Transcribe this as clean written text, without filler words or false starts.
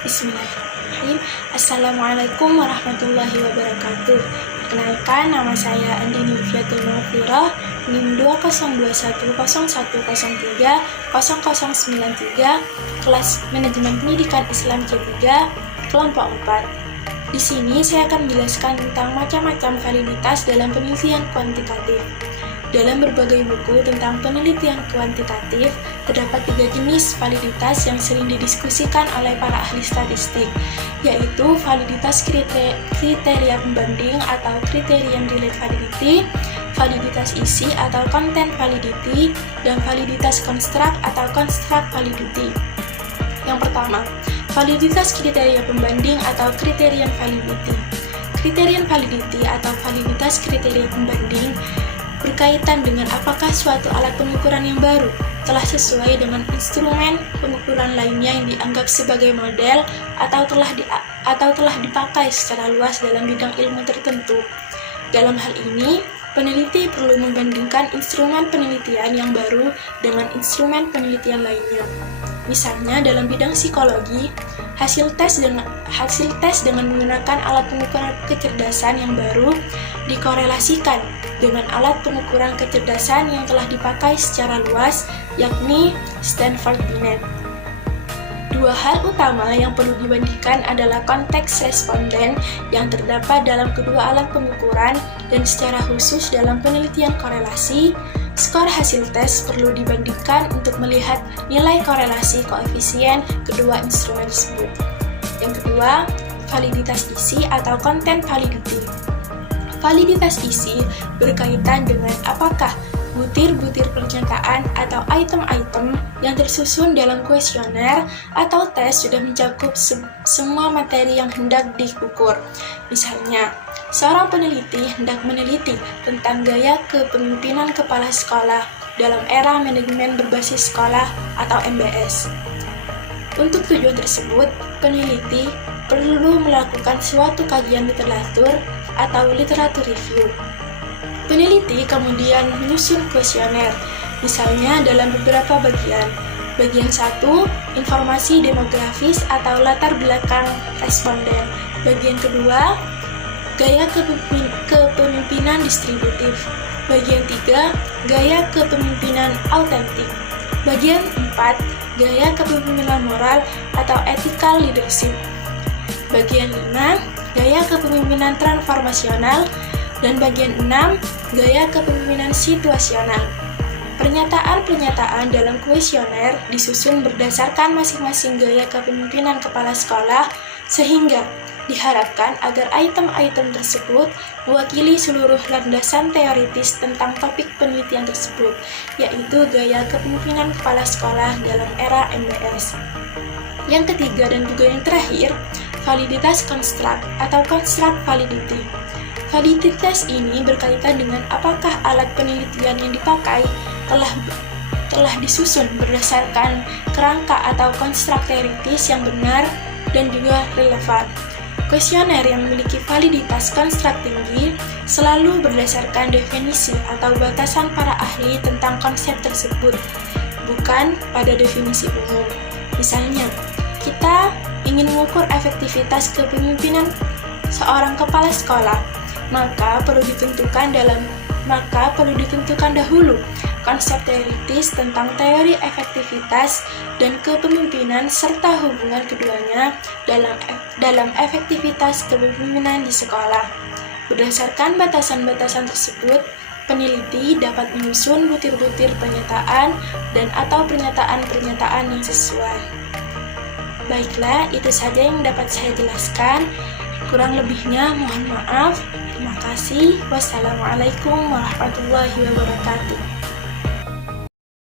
Bismillahirrahmanirrahim. Assalamualaikum warahmatullahi wabarakatuh. Perkenalkan, nama saya Andini Fiatul Mawfirah, NIM 202101030093, kelas Manajemen Pendidikan Islam C3, kelompok 4. Di sini saya akan menjelaskan tentang macam-macam validitas dalam penelitian kuantitatif. Dalam berbagai buku tentang penelitian kuantitatif, terdapat 3 jenis validitas yang sering didiskusikan oleh para ahli statistik, yaitu validitas kriteria pembanding atau criterion related validity, validitas isi atau content validity, dan validitas construct atau construct validity. Yang pertama, validitas kriteria pembanding atau criterion validity. Criterion validity atau validitas kriteria pembanding berkaitan dengan apakah suatu alat pengukuran yang baru telah sesuai dengan instrumen pengukuran lainnya yang dianggap sebagai model atau telah dipakai secara luas dalam bidang ilmu tertentu. Dalam hal ini, peneliti perlu membandingkan instrumen penelitian yang baru dengan instrumen penelitian lainnya. Misalnya dalam bidang psikologi, hasil tes dengan menggunakan alat pengukuran kecerdasan yang baru dikorelasikan dengan alat pengukuran kecerdasan yang telah dipakai secara luas, yakni Stanford Binet. Dua hal utama yang perlu dibandingkan adalah konteks responden yang terdapat dalam kedua alat pengukuran dan secara khusus dalam penelitian korelasi. Skor hasil tes perlu dibandingkan untuk melihat nilai korelasi koefisien kedua instrumen tersebut. Yang kedua, validitas isi atau content validity. Validitas isi berkaitan dengan apakah butir-butir pernyataan atau item-item yang tersusun dalam kuesioner atau tes sudah mencakup semua materi yang hendak diukur. Misalnya, seorang peneliti hendak meneliti tentang gaya kepemimpinan kepala sekolah dalam era manajemen berbasis sekolah atau MBS. Untuk tujuan tersebut, peneliti perlu melakukan suatu kajian literatur atau literatur review. Peneliti kemudian menyusun kuesioner, misalnya dalam beberapa bagian. Bagian 1, informasi demografis atau latar belakang responden. Bagian kedua, gaya kepemimpinan distributif. Bagian 3, gaya kepemimpinan autentik. Bagian 4, gaya kepemimpinan moral atau ethical leadership. Bagian 5, gaya kepemimpinan transformasional, dan bagian 6, gaya kepemimpinan situasional. Pernyataan-pernyataan dalam kuesioner disusun berdasarkan masing-masing gaya kepemimpinan kepala sekolah, sehingga diharapkan agar item-item tersebut mewakili seluruh landasan teoritis tentang topik penelitian tersebut, yaitu gaya kepemimpinan kepala sekolah dalam era MBS. Yang ketiga dan juga yang terakhir, validitas construct atau construct validity. Validitas ini berkaitan dengan apakah alat penelitian yang dipakai telah disusun berdasarkan kerangka atau konstruk teoritis yang benar dan juga relevan. Kuesioner yang memiliki validitas konstruk tinggi selalu berdasarkan definisi atau batasan para ahli tentang konsep tersebut, bukan pada definisi umum. Misalnya, kita ingin mengukur efektivitas kepemimpinan seorang kepala sekolah, maka perlu ditentukan dahulu konsep teoritis tentang teori efektivitas dan kepemimpinan serta hubungan keduanya dalam efektivitas kepemimpinan di sekolah. Berdasarkan batasan-batasan tersebut, peneliti dapat menyusun butir-butir pernyataan dan atau pernyataan-pernyataan yang sesuai. Baiklah, itu saja yang dapat saya jelaskan. Kurang lebihnya mohon maaf. Terima kasih. Wassalamualaikum warahmatullahi wabarakatuh.